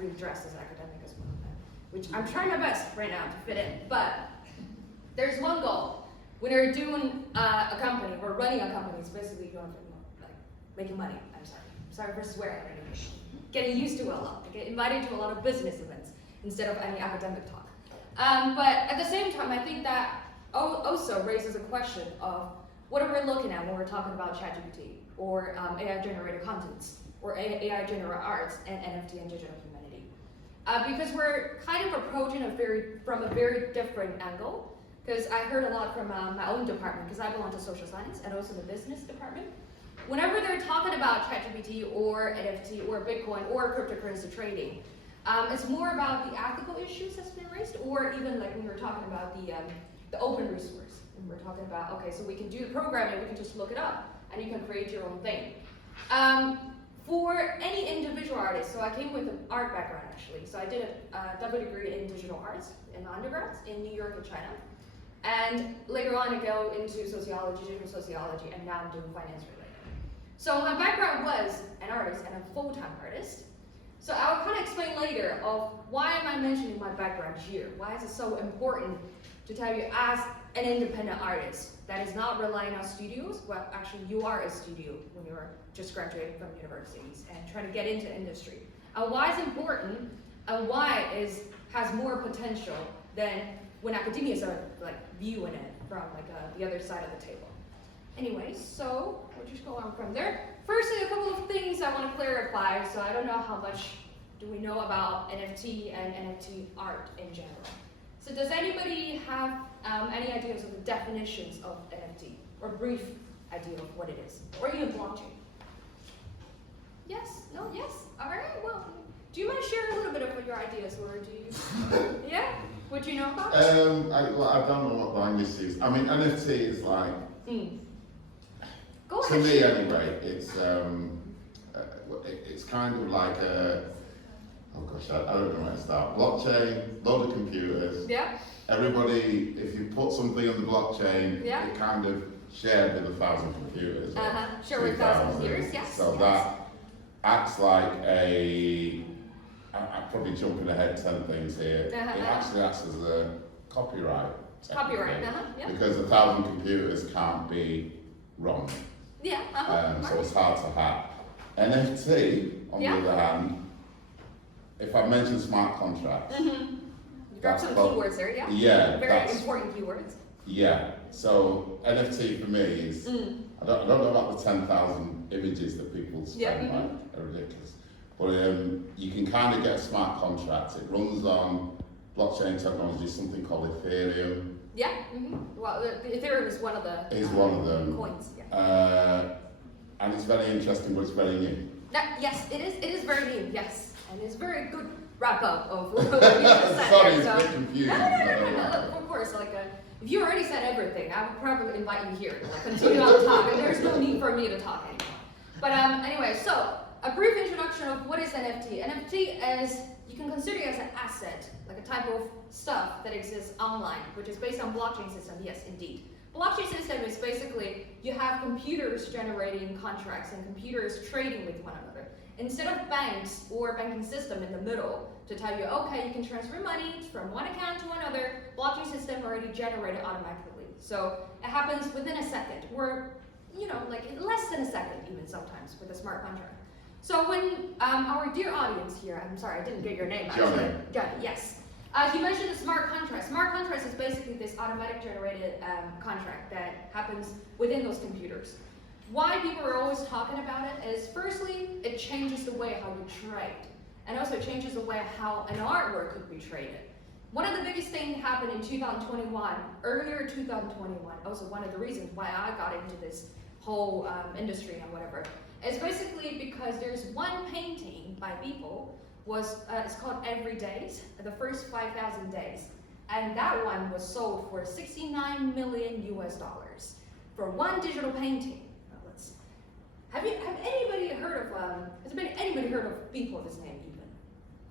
really dressed as academic as well, which I'm trying my best right now to fit in. But there's one goal. When you're doing a company or running a company, it's basically going for like making money. I'm sorry for swearing. Getting used to it a lot. I get invited to a lot of business events instead of any academic talk. But at the same time, I think that also raises a question of what are we looking at when we're talking about ChatGPT or AI-generated contents or AI-generated arts and NFT and digital humanity? Because we're kind of approaching from a very different angle. Because I heard a lot from my own department, because I belong to social science and also the business department. Whenever they're talking about ChatGPT or NFT or Bitcoin or cryptocurrency trading, it's more about the ethical issues that's been raised, or even like when we're talking about the open resource. And we're talking about, okay, so we can do the programming, we can just look it up, and you can create your own thing. For any individual artist, so I came with an art background actually. So I did a double degree in digital arts in undergrad in New York and China. And later on I go into sociology, digital sociology, and now I'm doing finance related. So my background was an artist and a full-time artist. So I'll kind of explain later of why am I mentioning my background here? Why is it so important to tell you as an independent artist that is not relying on studios? Well, actually you are a studio when you're just graduating from universities and trying to get into industry. And why it's important and why has more potential than when academia are like viewing it from like the other side of the table. Anyway, so we'll just go on from there. Firstly, a couple of things I want to clarify. So I don't know how much do we know about NFT and NFT art in general. So does anybody have any ideas of the definitions of NFT or brief idea of what it is, or even blockchain? Yes? No? Yes? All right. Well, do you mind sharing a little bit of your ideas, or do you? Yeah. What do you know about? I don't know what language to use. I mean, NFT is like. Go to ahead. me, anyway, it's kind of like oh gosh, I don't know where to start. Blockchain, load of computers. Yeah. Everybody, if you put something on the blockchain, Yeah. it kind of shared with 1,000 computers. Sure, with 1,000 years, yes. So yes. that acts like I'm probably jumping ahead 10 things here. It actually acts as a copyright. Copyright, yeah. Because 1,000 computers can't be wrong. Yeah, So it's hard to hack. NFT, on the other hand, if I mention smart contracts, you got some keywords there, yeah? Yeah. Very important keywords. Yeah. So NFT for me is, I don't know about the 10,000 images that people spend, like, are ridiculous. But you can kind of get a smart contract. It runs on blockchain technology, something called Ethereum. Yeah. Well, the Ethereum is one of the coins. Yeah. And it's very interesting, but it's very new. Yes, it is. It is very new. Yes, and it's very good wrap up of what you just said. Sorry, there, it's a bit confusing. No. Of course, if you already said everything, I would probably invite you here to continue on talk, and there's no need for me to talk anymore. But anyway, so a brief introduction of what is NFT. NFT is, you can consider it as an asset, like a type of stuff that exists online, which is based on blockchain system. Yes, indeed. Blockchain system is basically, you have computers generating contracts and computers trading with one another. Instead of banks or banking system in the middle to tell you, okay, you can transfer money from one account to another, blockchain system already generated automatically. So it happens within a second, or like less than a second even sometimes with a smart contract. So when our dear audience here, I'm sorry, I didn't get your name actually. Johnny, yes. You mentioned the smart contract. Smart contracts is basically this automatic generated contract that happens within those computers. Why people are always talking about it is, firstly, it changes the way how you trade, and also it changes the way how an artwork could be traded. One of the biggest things happened in 2021, earlier 2021, also one of the reasons why I got into this whole industry and whatever, is basically because there's one painting by people, it's called Every Days, the first 5,000 days. And that one was sold for $69 million for one digital painting. Have anybody heard of, has anybody heard of people of this name even?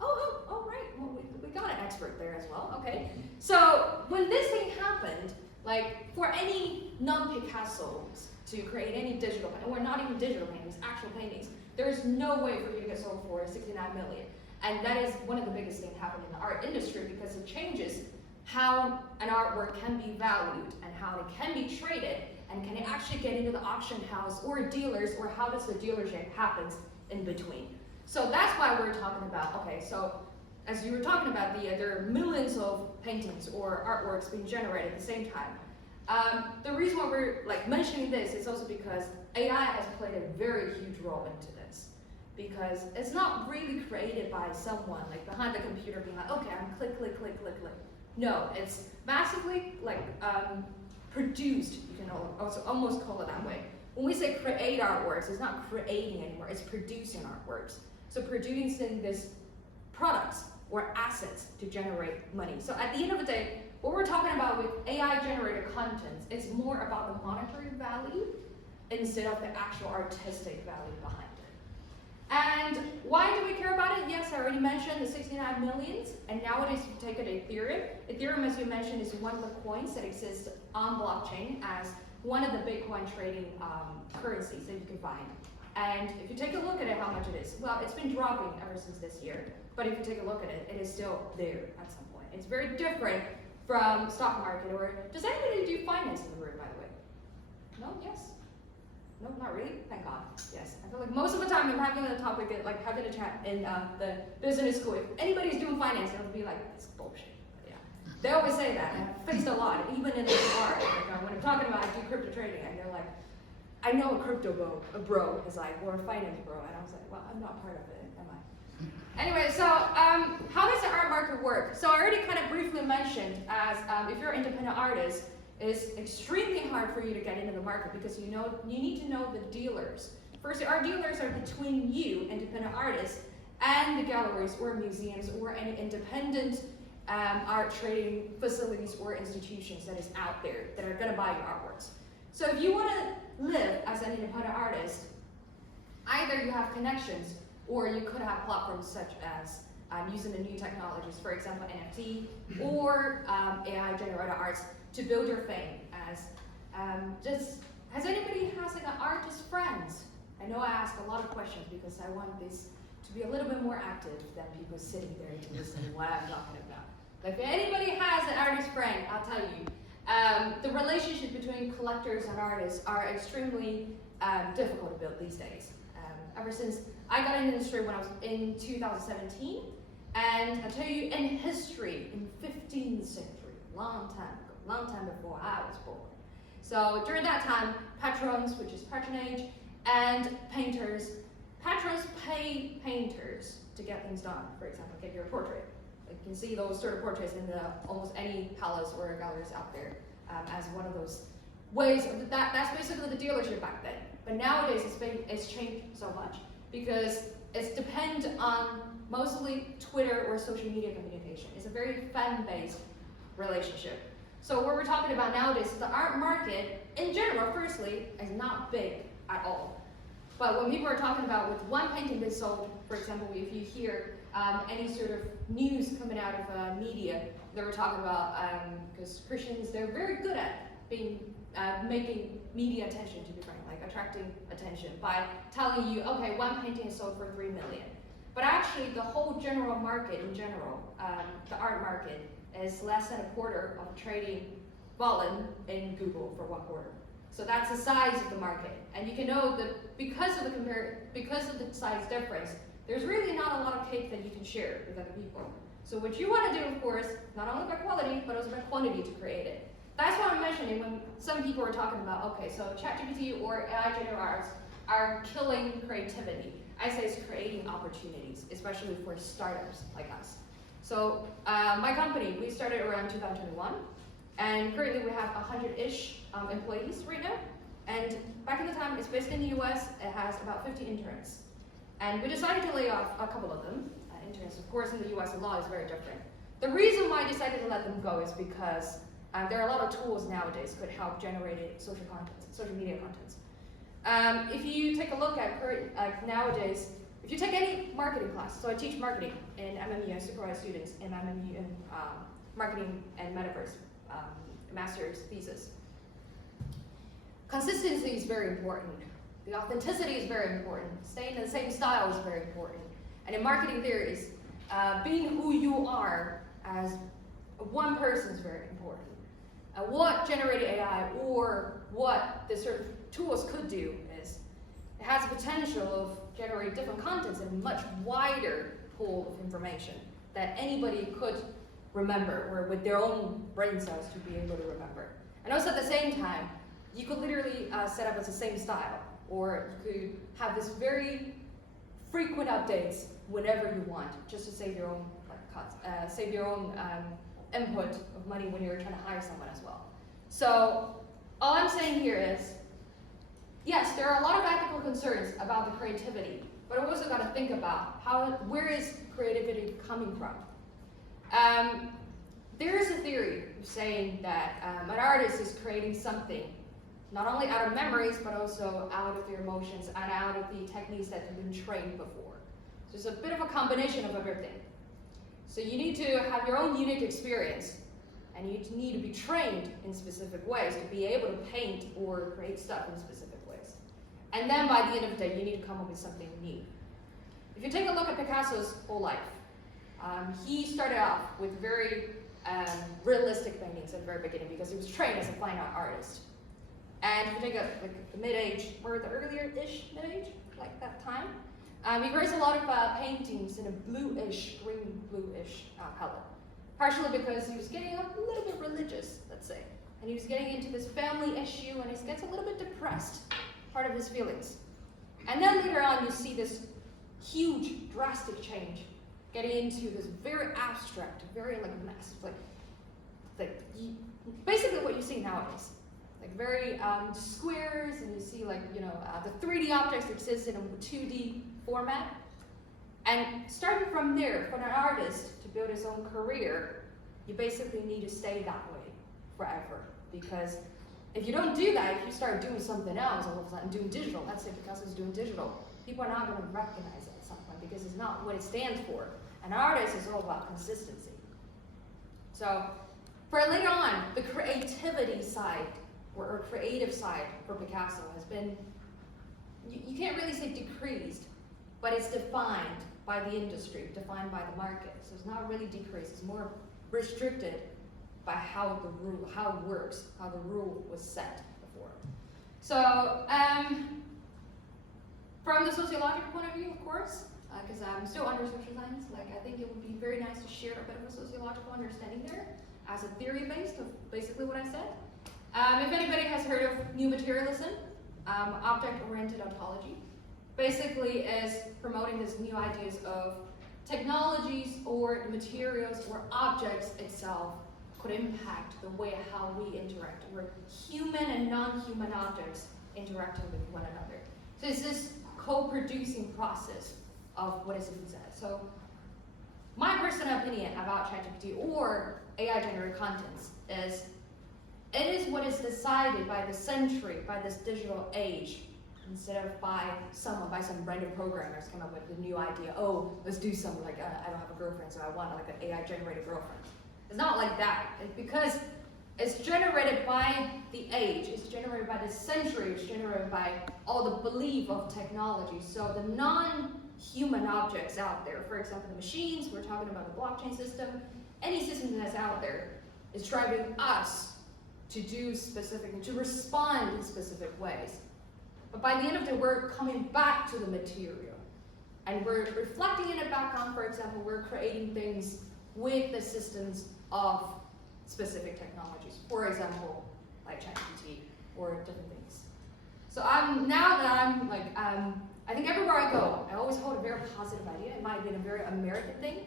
Oh, right, well, we got an expert there as well, okay. So when this thing happened, like for any non-Picassos to create any digital painting, or not even digital paintings, actual paintings, there's no way for you to get sold for $69 million. And that is one of the biggest things happening in the art industry because it changes how an artwork can be valued and how it can be traded, and can it actually get into the auction house or dealers, or how does the dealership happens in between. So that's why we're talking about, okay, so as you were talking about, there are millions of paintings or artworks being generated at the same time. The reason why we're mentioning this is also because AI has played a very huge role into this. Because it's not really created by someone behind the computer being like, okay, I'm click, click, click, click, click. No, it's massively produced, you can also almost call it that way. When we say create artworks, it's not creating anymore, it's producing artworks. So producing these products or assets to generate money. So at the end of the day, what we're talking about with AI-generated content is more about the monetary value instead of the actual artistic value behind it. And why do we care about it? Yes, I already mentioned the 69 millions. And nowadays, if you take it Ethereum, Ethereum, as you mentioned, is one of the coins that exists on blockchain as one of the Bitcoin trading currencies that you can find. And if you take a look at it, how much it is, well, it's been dropping ever since this year. But if you take a look at it, it is still there at some point. It's very different from stock market. Or does anybody do finance in the room, by the way? No? Yes? No, not really. Thank God. Yes, I feel like most of the time I'm having a topic, having a chat in the business school. If anybody's doing finance, it'll be like, it's bullshit. But yeah, they always say that. And I've faced a lot, even in the bar. When I'm talking about I do crypto trading, and they're like, I know a crypto bro is like, or a finance bro, and I was like, well, I'm not part of it, am I? Anyway, so how does the art market work? So I already kind of briefly mentioned, as if you're an independent artist, it's extremely hard for you to get into the market because you need to know the dealers. First, our dealers are between you, independent artists, and the galleries or museums or any independent art trading facilities or institutions that is out there that are going to buy your artworks. So if you want to live as an independent artist, either you have connections or you could have platforms such as using the new technologies, for example, NFT or AI-generated arts, to build your fame as has anybody has an artist friends? I know I ask a lot of questions because I want this to be a little bit more active than people sitting there to listen to what I'm talking about. If anybody has an artist friend, I'll tell you, the relationship between collectors and artists are extremely difficult to build these days. Ever since I got in the industry when I was in 2017, and I'll tell you, in history, in 15th century, long time before I was born. So during that time, patrons, which is patronage, and painters, patrons pay painters to get things done. For example, get your portrait. You can see those sort of portraits in almost any palace or galleries out there as one of those ways. That's basically the dealership back then. But nowadays, it's changed so much because it's depend on mostly Twitter or social media communication. It's a very fan-based relationship. So what we're talking about nowadays is the art market, in general, firstly, is not big at all. But when people are talking about with one painting being sold, for example, if you hear any sort of news coming out of media, they were talking about, because Christians, they're very good at making media attention, to be frank, attracting attention by telling you, okay, one painting is sold for 3 million. But actually, the whole general market in general, the art market, is less than a quarter of trading volume in Google for 1 quarter. So that's the size of the market. And you can know that because of the size difference, there's really not a lot of cake that you can share with other people. So what you want to do, of course, not only by quality, but also by quantity to create it. That's what I'm mentioning when some people are talking about, okay, so ChatGPT or AI-generated arts are killing creativity. I say it's creating opportunities, especially for startups like us. So my company, we started around 2021, and currently we have 100-ish employees right now. And back in the time, it's based in the US, it has about 50 interns. And we decided to lay off a couple of them, interns. Of course, in the US, the law is very different. The reason why I decided to let them go is because there are a lot of tools nowadays that could help generate social media content. If you take a look at nowadays, if you take any marketing class, so I teach marketing in MMU, I supervise students in MMU in marketing and metaverse master's thesis. Consistency is very important. The authenticity is very important. Staying in the same style is very important. And in marketing theories, being who you are as one person is very important. What generated AI or what the certain tools could do is it has the potential of generating different contents in a much wider pool of information that anybody could remember, or with their own brain cells to be able to remember. And also at the same time, you could literally set up as the same style, or you could have this very frequent updates whenever you want, just to save your own input of money when you're trying to hire someone as well. So all I'm saying here is, yes, there are a lot of ethical concerns about the creativity, but I've also got to think about where is creativity coming from? There is a theory saying that an artist is creating something, not only out of memories, but also out of their emotions and out of the techniques that have been trained before. So it's a bit of a combination of everything. So you need to have your own unique experience, and you need to be trained in specific ways to be able to paint or create stuff in specific ways. And then by the end of the day, you need to come up with something new. If you take a look at Picasso's whole life, he started off with very realistic paintings at the very beginning because he was trained as a fine art artist. And if you take the mid-age, or the earlier-ish mid-age, like that time, he creates a lot of paintings in a bluish, green bluish color. Partially because he was getting a little bit religious, let's say. And he was getting into this family issue, and he gets a little bit depressed, part of his feelings. And then later on, you see this huge, drastic change, getting into this very abstract, very massive, basically what you see nowadays. Very squares, and you see the 3D objects exist in a 2D format. And starting from there, for an artist to build his own career, you basically need to stay that way forever. Because if you don't do that, if you start doing something else, all of a sudden doing digital, let's say Picasso's doing digital, people are not going to recognize it at some point because it's not what it stands for. An artist is all about consistency. So for later on, the creativity side, or creative side for Picasso has been, you can't really say decreased, but it's defined by the industry, defined by the market. So it's not really decreased, it's more restricted by how it works, how the rule was set before. So from the sociological point of view, of course, because I'm still under social science, I think it would be very nice to share a bit of a sociological understanding there as a theory based of basically what I said. If anybody has heard of new materialism, object-oriented ontology, basically is promoting these new ideas of technologies or materials or objects itself could impact the way how we interact, where human and non-human objects interacting with one another. So it's this co-producing process of what is being said. So my personal opinion about ChatGPT or AI-generated contents is it is what is decided by the century, by this digital age, instead of by some random programmers come up with the new idea, oh, let's do something I don't have a girlfriend, so I want an AI-generated girlfriend. It's not like that. It's because it's generated by the age, it's generated by the century, it's generated by all the belief of technology. So the non-human objects out there, for example, the machines, we're talking about the blockchain system, any system that's out there is driving us to do specific, to respond in specific ways. But by the end of the day, we're coming back to the material. And we're reflecting it back on, for example, we're creating things with the systems of specific technologies. For example, like ChatGPT or different things. So now that I think everywhere I go, I always hold a very positive idea. It might have been a very American thing,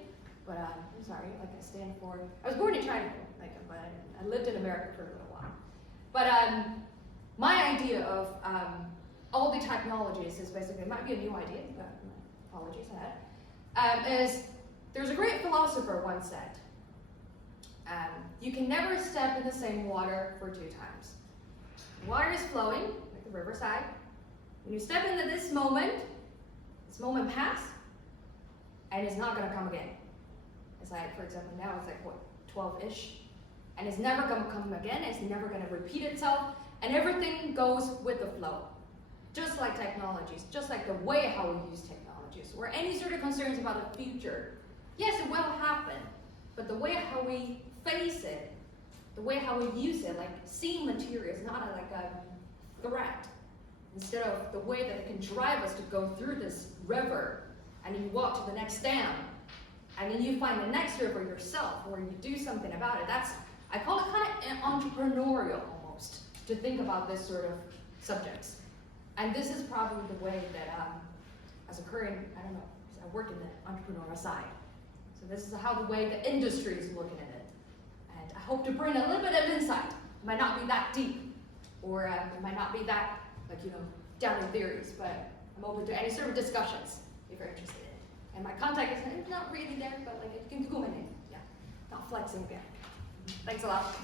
but I'm sorry, I stand for, I was born in China, but I lived in America for a little while. But my idea of all the technologies is basically, it might be a new idea, but apologies ahead, is there's a great philosopher once said, you can never step in the same water for 2 times. Water is flowing, like the riverside. When you step into this moment passed, and it's not gonna come again. It's like, for example, now it's like, what, 12-ish? And it's never gonna come again, it's never gonna repeat itself, and everything goes with the flow. Just like technologies, just like the way how we use technologies, or any sort of concerns about the future. Yes, will happen, but the way how we face it, the way how we use it, like seeing material is not like a threat. Instead of the way that it can drive us to go through this river, and then you walk to the next dam, and then you find the next river yourself, or you do something about it. That's, I call it kind of entrepreneurial almost, to think about this sort of subjects. And this is probably the way that, as a current, I don't know, I work in the entrepreneurial side. So this is how the way the industry is looking at it. And I hope to bring a little bit of insight. It might not be that deep, or it might not be that, like, down in theories, but I'm open to any sort of discussions if you're interested in it. And my contact is not really there, but like, you can Google my name. Yeah, not flexing again. Thanks a lot.